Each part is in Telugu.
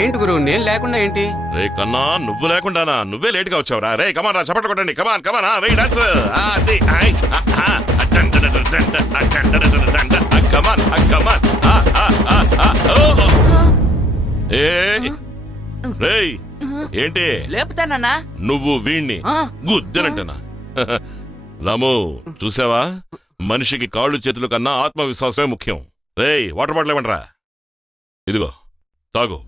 ఏంటి గురు నేను లేకుండా ఏంటి? రే కన్నా నువ్వు లేకుండానా? నువ్వే లేట్ గా వచ్చావురా. రే కమాన్ రా, చప్పట్లు కొట్టండి. కమాన్ కమాన్, వెయ్ డాన్స్. అది కమాన్ కమాన్. ఏ రేయ్ ఏంటి లేపుతానన్నా? నువ్వు వీణ్ణి గుద్దనంటనా? రాము చూసావా, మనిషికి కాళ్ళు చేతులు కన్నా ఆత్మవిశ్వాసమే ముఖ్యం. రేయ్ వాటర్ బాటిల్ ఇవ్వండిరా. ఇదిగో తాగు.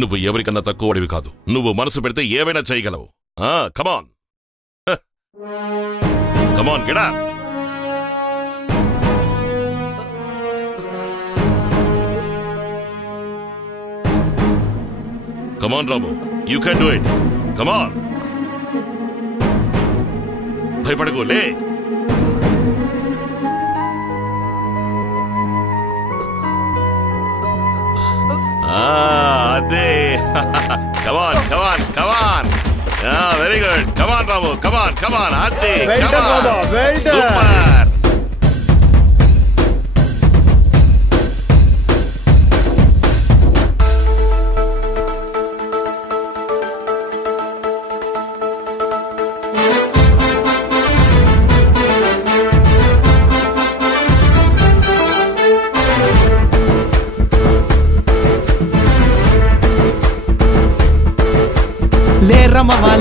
నువ్వు ఎవరికన్నా తక్కువడివి కాదు. నువ్వు మనసు పెడితే ఏవైనా చేయగలవు. Come on come on get up. Come on, Ramu. You can do it. Come on. భయపడకు, లే. అదే. Come on, come on, come on. Very good. Come on, Ramu. Come on, come on. అదే. Come on. Super.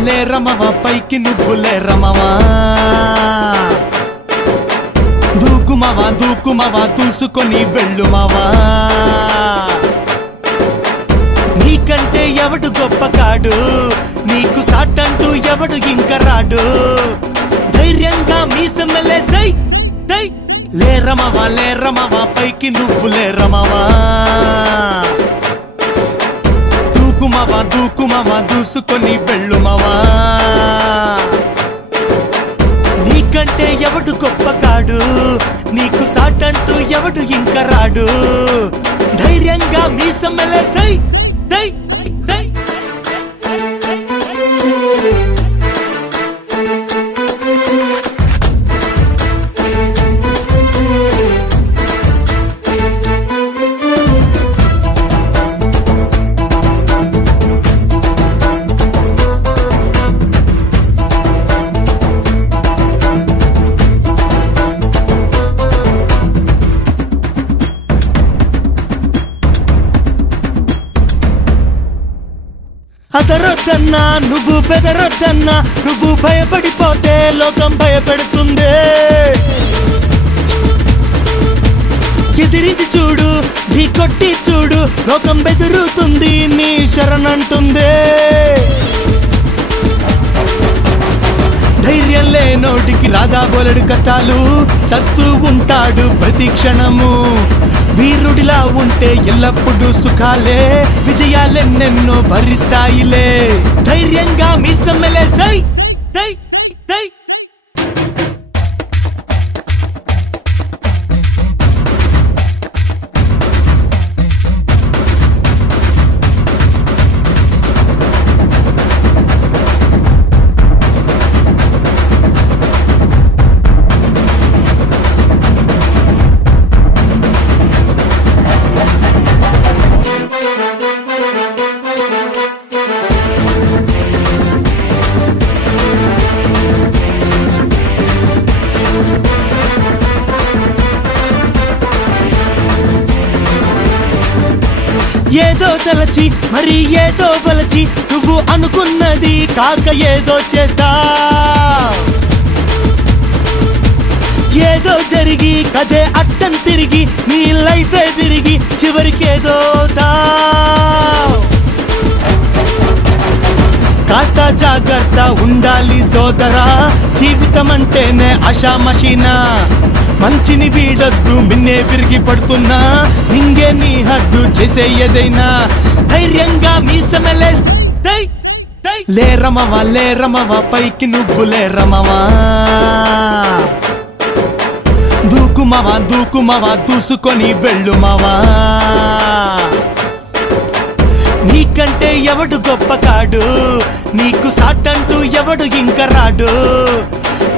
లే రమవా పైకి నువ్వు లే రమవా. దూకుమవా దూసుకొని వెళ్ళుమవా. నీకంటే ఎవడు గొప్ప కాడు, నీకు సాటంటూ ఎవడు ఇంక రాడు. ధైర్యంగా మీసమెలేసై లే రమవా పైకి నువ్వు లే రమవా. దూకుమవా దూసుకొని వెళ్ళుమవా. నీకంటే ఎవడు గొప్ప కాడు, నీకు సాటంటూ ఎవడు ఇంక రాడు. ధైర్యంగా మీసమెలేసై అదరొద్దన్నా నువ్వు బెదరొద్దన్నా. నువ్వు భయపడిపోతే లోకం భయపెడుతుంది. ఎదిరించి చూడు, ఢీ కొట్టి చూడు, లోకం బెదురుతుంది, నీ శరణంటుంది. ధైర్యం లేనోడికి రాదా బోలెడు కష్టాలు, చస్తూ ఉంటాడు ప్రతి క్షణము. వీరుడిలా ఉంటే ఎల్లప్పుడూ సుఖాలే, విజయాలెన్నెన్నో భరిస్తాయిలే. ధైర్యంగా మీసమెలేసై ఏదో తలచి మరి ఏదో వలచి, నువ్వు అనుకున్నది కాక ఏదో చేస్తా. ఏదో జరిగి కదే అట్టం తిరిగి, నీ లైఫే తిరిగి చివరికి ఏదో దా. కాస్త జాగ్రత్త ఉండాలి సోదరా, జీవితం అంటేనే ఆషామషీనా. మంచిని వీడొద్దు, మిన్నే విరిగి పడుతున్నా, నింగే నీ హద్దు చేసే ఏదైనా. ధైర్యంగా మీసమెలేసై లే రమవా పైకి నువ్వు లే రమవా. దూకుమవా దూసుకొని వెళ్ళుమవా. నీకంటే ఎవడు గొప్ప కాడు, నీకు సాటంటూ ఎవడు ఇంక రాడు.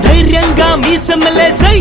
ధైర్యంగా మీసమెలేసై